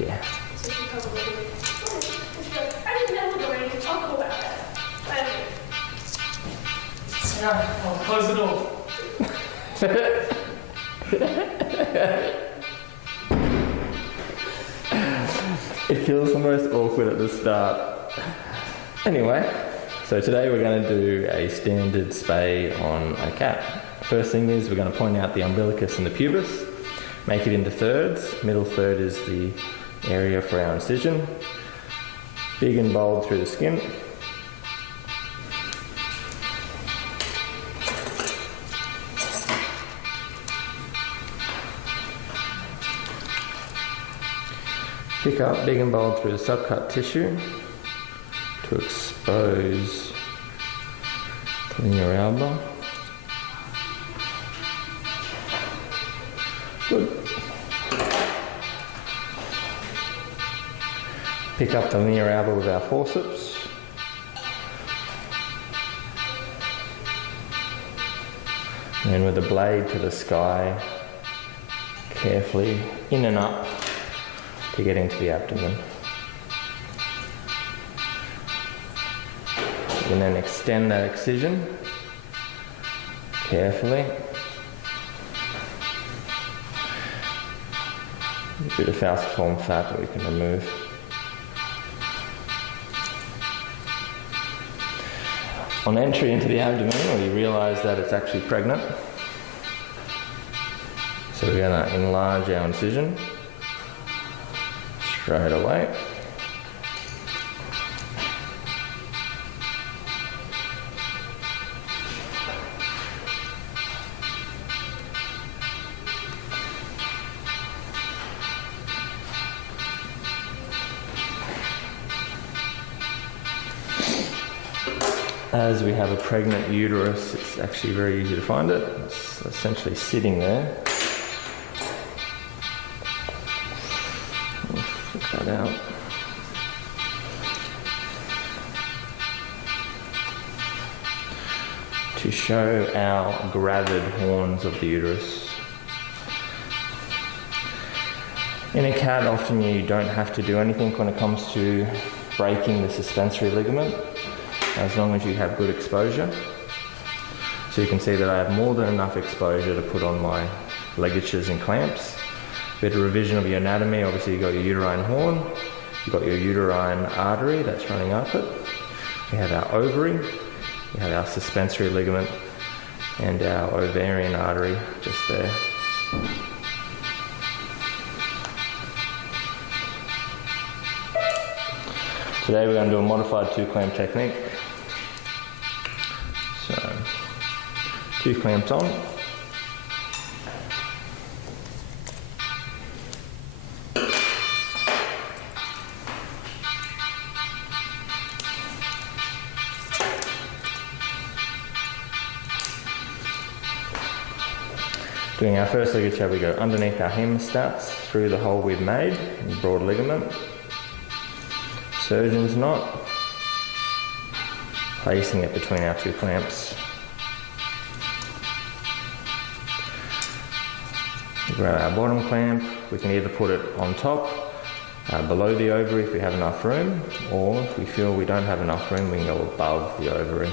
Yeah. So she probably did. I didn't know the way. I'll go about that. Yeah, I'll close the door. It feels the most awkward at the start. Anyway, so today we're going to do a standard spay on a cat. First thing is we're going to point out the umbilicus and the pubis, make it into thirds. Middle third is the area for our incision. Big and bold through the skin. Pick up big and bold through the subcut tissue to expose the linear alba. Good. Pick up the linear alba with our forceps. And then with the blade to the sky, carefully in and up to get into the abdomen. And then extend that excision carefully. A bit of falciform fat that we can remove. On entry into the abdomen, we realise that it's actually pregnant. So we're going to enlarge our incision straight away. As we have a pregnant uterus, it's actually very easy to find it. It's essentially sitting there. That out. To show our gravid horns of the uterus. In a cat, often you don't have to do anything when it comes to breaking the suspensory ligament, as long as you have good exposure. So you can see that I have more than enough exposure to put on my ligatures and clamps. Bit of revision of your anatomy. Obviously you've got your uterine horn, you've got your uterine artery that's running up it. We have our ovary, we have our suspensory ligament and our ovarian artery just there. Today we're going to do a modified 2-clamp technique. So 2 clamps on. Doing our first ligature, we go underneath our hemostats through the hole we've made in broad ligament. Surgeon's knot, placing it between our 2 clamps. We grab our bottom clamp, we can either put it on top, below the ovary if we have enough room, or if we feel we don't have enough room, we can go above the ovary.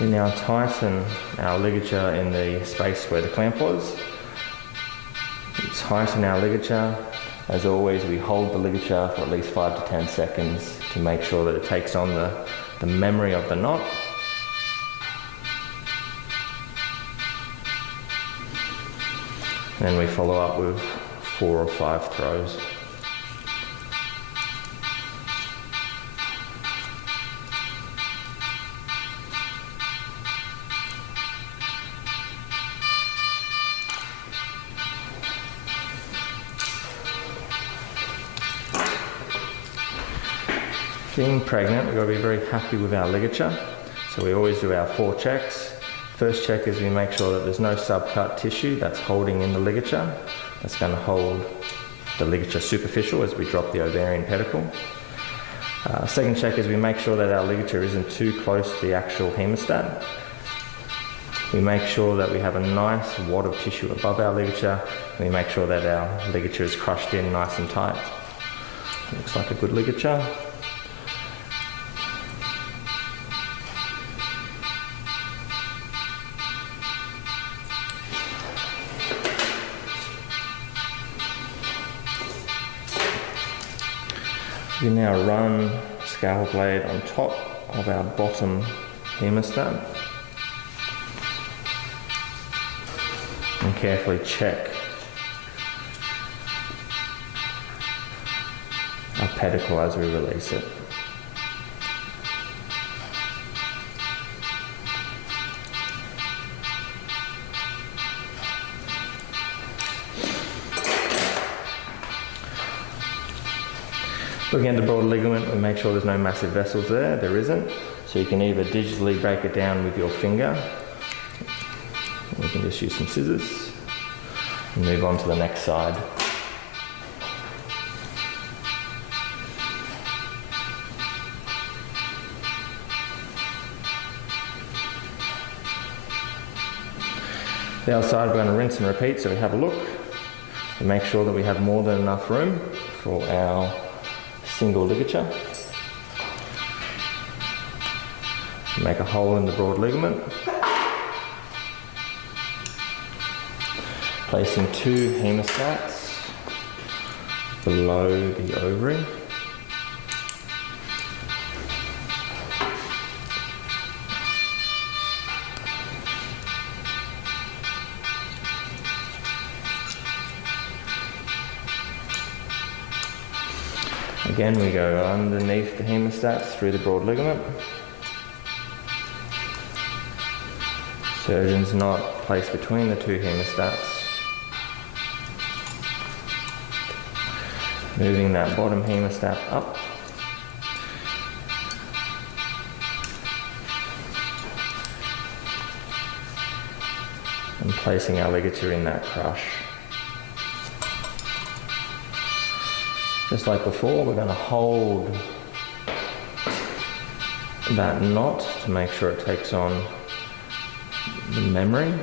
We now tighten our ligature in the space where the clamp was. We tighten our ligature. As always, we hold the ligature for at least 5 to 10 seconds to make sure that it takes on the memory of the knot. And then we follow up with 4 or 5 throws. Being pregnant, we've got to be very happy with our ligature. So we always do our 4 checks. First check is we make sure that there's no subcut tissue that's holding in the ligature. That's going to hold the ligature superficial as we drop the ovarian pedicle. Second check is we make sure that our ligature isn't too close to the actual hemostat. We make sure that we have a nice wad of tissue above our ligature, and we make sure that our ligature is crushed in nice and tight. Looks like a good ligature. We now run a scalpel blade on top of our bottom hemostat and carefully check our pedicle as we release it. Looking at the broad ligament, we make sure there's no massive vessels there. There isn't. So you can either digitally break it down with your finger, or you can just use some scissors and move on to the next side. The other side we're going to rinse and repeat, so we have a look and make sure that we have more than enough room for our single ligature. Make a hole in the broad ligament. Placing 2 hemostats below the ovary. Again, we go underneath the hemostats through the broad ligament. Surgeon's knot placed between the 2 hemostats. Moving that bottom hemostat up. And placing our ligature in that crush. Just like before, we're going to hold that knot to make sure it takes on the memory. And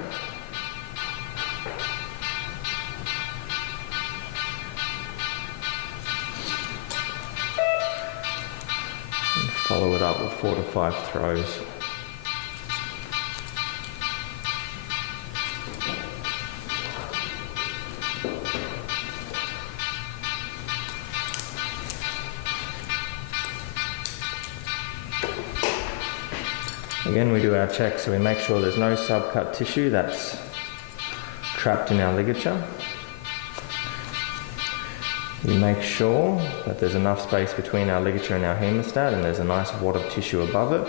follow it up with 4 to 5 throws. Again, we do our check, so we make sure there's no subcut tissue that's trapped in our ligature. We make sure that there's enough space between our ligature and our hemostat, and there's a nice wad of tissue above it.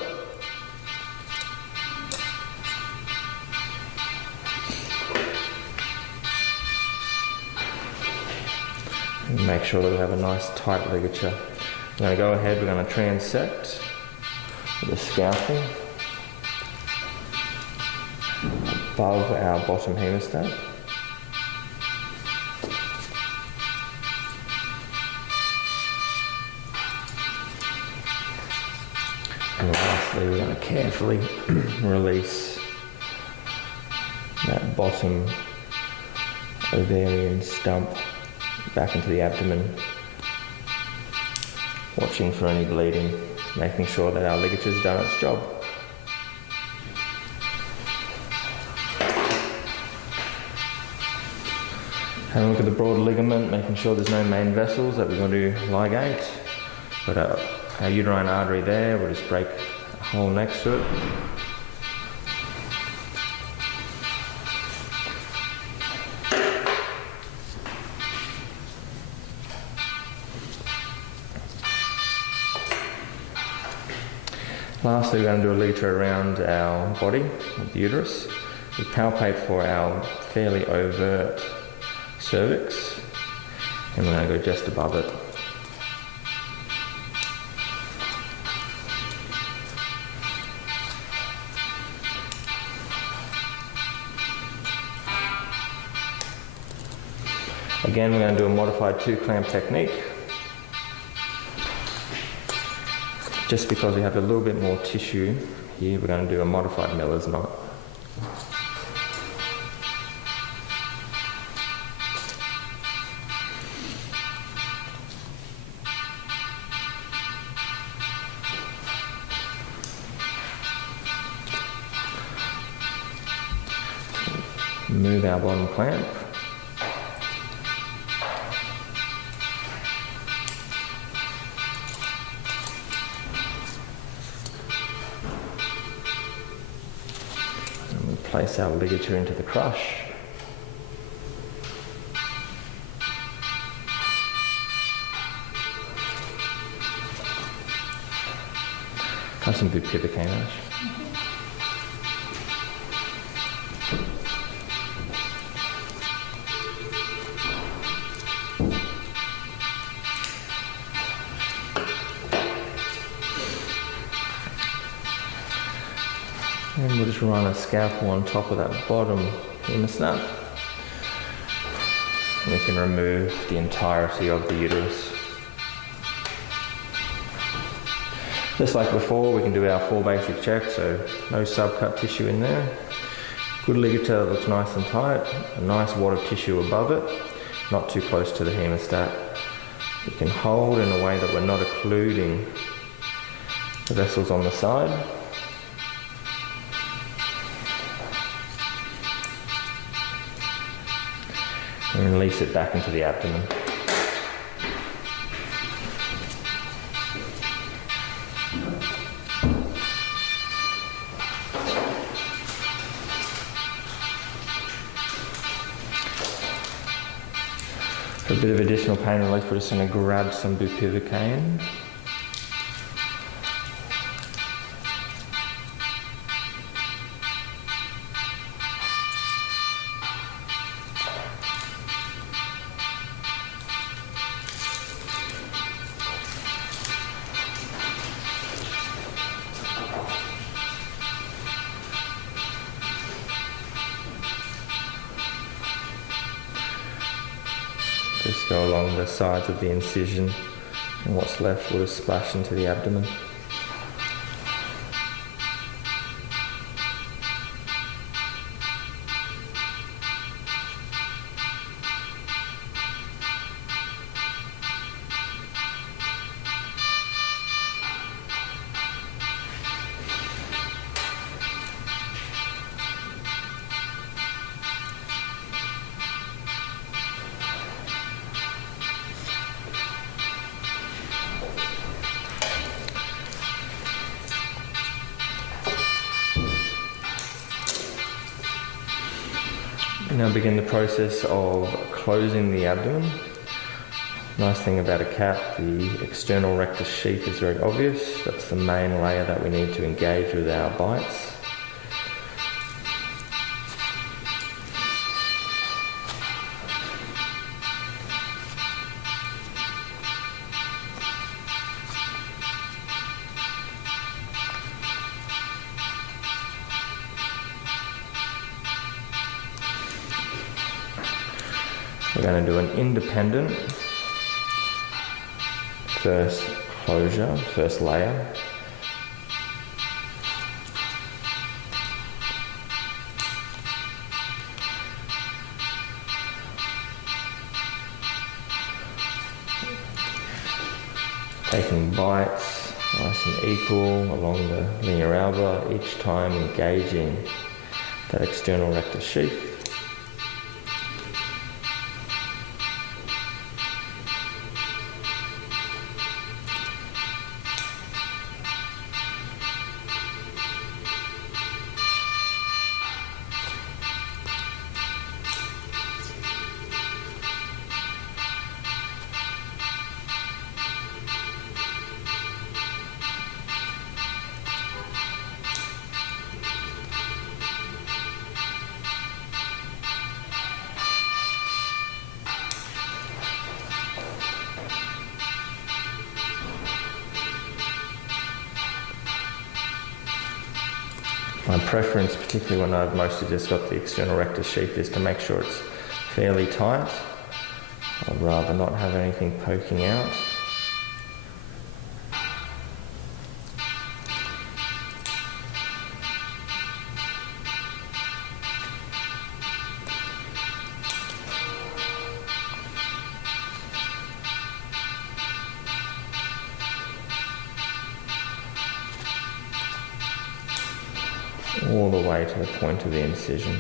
And make sure that we have a nice tight ligature. We're going to go ahead, we're going to transect with a scalpel above our bottom hemostat. And lastly, we're going to carefully release that bottom ovarian stump back into the abdomen, watching for any bleeding, making sure that our ligature's done its job. Have a look at the broad ligament, making sure there's no main vessels that we're going to ligate. Got our uterine artery there, we'll just break a hole next to it. Lastly, we're going to do a ligature around our body, the uterus. We palpate for our fairly overt cervix, and we're going to go just above it. Again, we're going to do a modified 2-clamp technique. Just because we have a little bit more tissue here, we're going to do a modified Miller's knot. Move our bottom clamp. And we place our ligature into the crush. Have some bupivacaine, Ash. And we'll just run a scalpel on top of that bottom hemostat. And we can remove the entirety of the uterus. Just like before, we can do our 4 basic checks, so no subcut tissue in there. Good ligature that looks nice and tight, a nice wad of tissue above it, not too close to the hemostat. We can hold in a way that we're not occluding the vessels on the side. And release it back into the abdomen. For a bit of additional pain relief, we're just going to grab some bupivacaine. Just go along the sides of the incision, and what's left will just splash into the abdomen. Now begin the process of closing the abdomen. Nice thing about a cat, the external rectus sheath is very obvious. That's the main layer that we need to engage with our bites. We're going to do an independent first closure, first layer. Taking bites nice and equal along the linea alba, each time engaging that external rectus sheath. My preference, particularly when I've mostly just got the external rectus sheath, is to make sure it's fairly tight. I'd rather not have anything poking out. All the way to the point of the incision.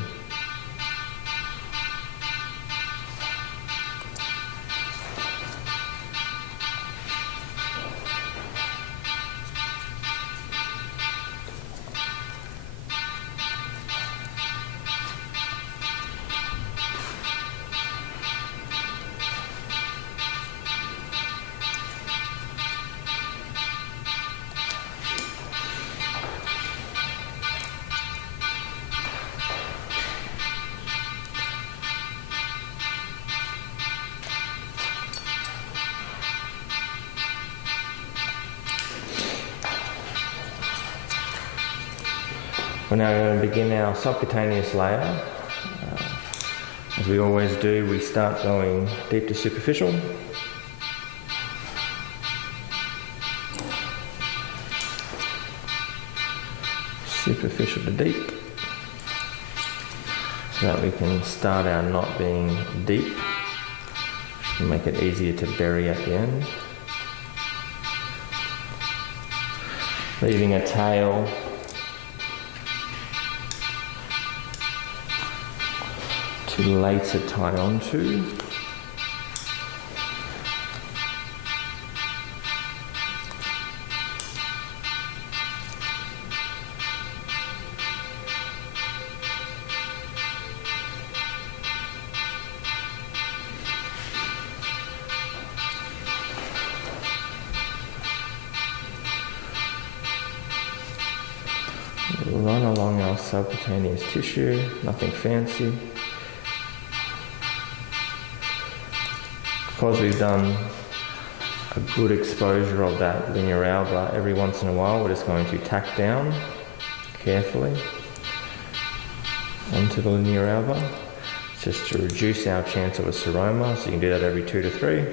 We're now going to begin our subcutaneous layer. As we always do, we start going deep to superficial. Superficial to deep, so that we can start our knot being deep and make it easier to bury at the end. Leaving a tail to later tie onto. Run along our subcutaneous tissue, nothing fancy. Because we've done a good exposure of that linear alba, every once in a while we're just going to tack down carefully onto the linear alba, just to reduce our chance of a seroma. So you can do that every 2 to 3.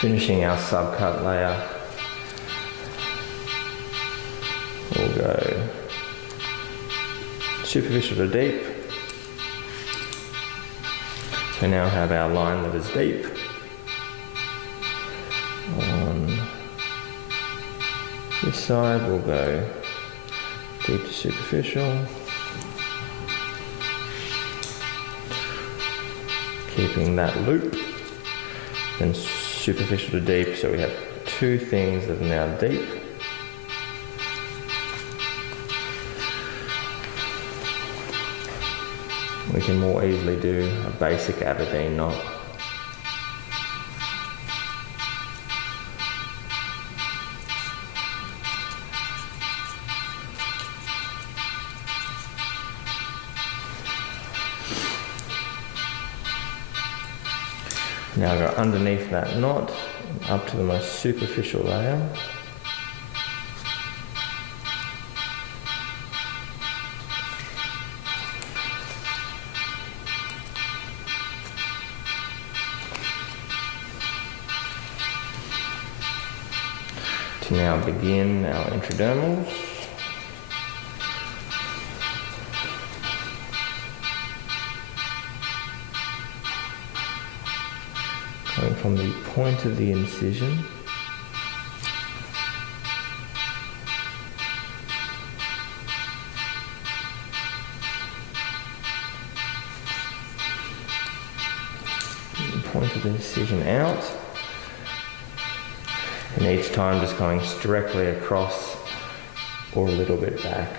Finishing our subcut layer, we'll go superficial to deep. So now have our line that is deep. On this side we'll go deep to superficial, keeping that loop, then superficial to deep, so we have 2 things that are now deep. We can more easily do a basic Aberdeen knot. Now go underneath that knot, up to the most superficial layer. To now begin our intradermals. Going from the point of the incision point of the incision out, and each time just going directly across or a little bit back.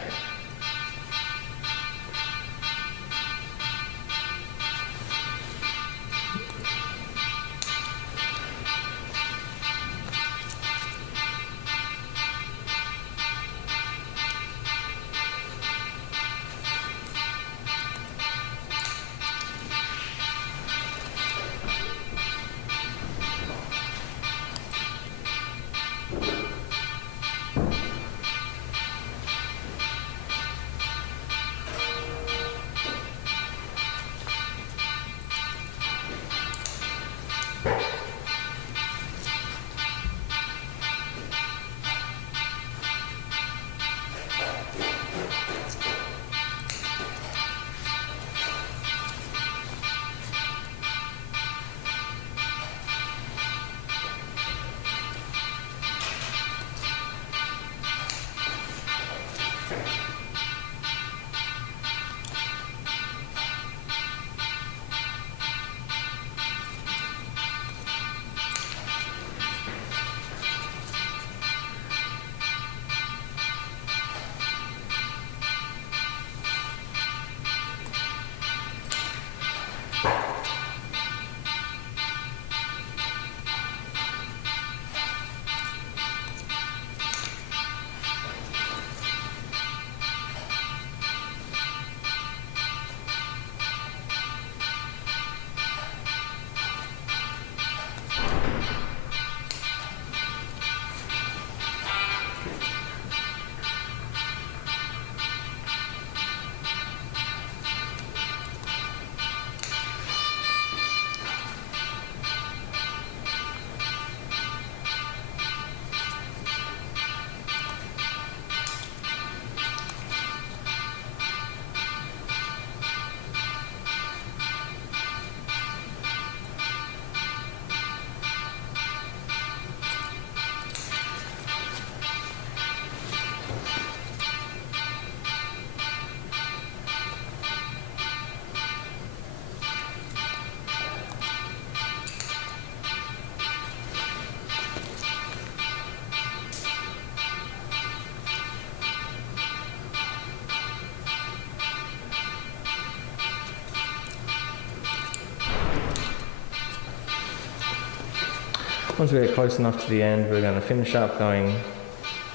Once we get close enough to the end, we're going to finish up going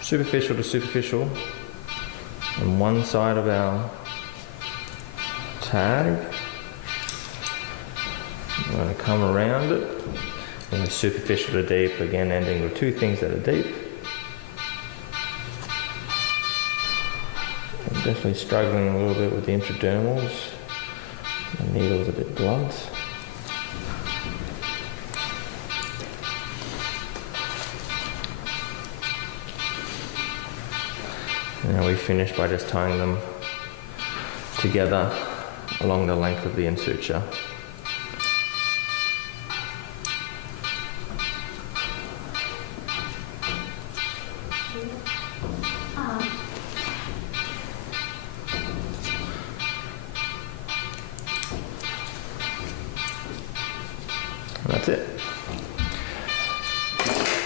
superficial to superficial on one side of our tag. We're going to come around it, and the superficial to deep, again ending with two things that are deep. I'm definitely struggling a little bit with the intradermals. The needle's a bit blunt. And now we finish by just tying them together along the length of the insuture. And that's it.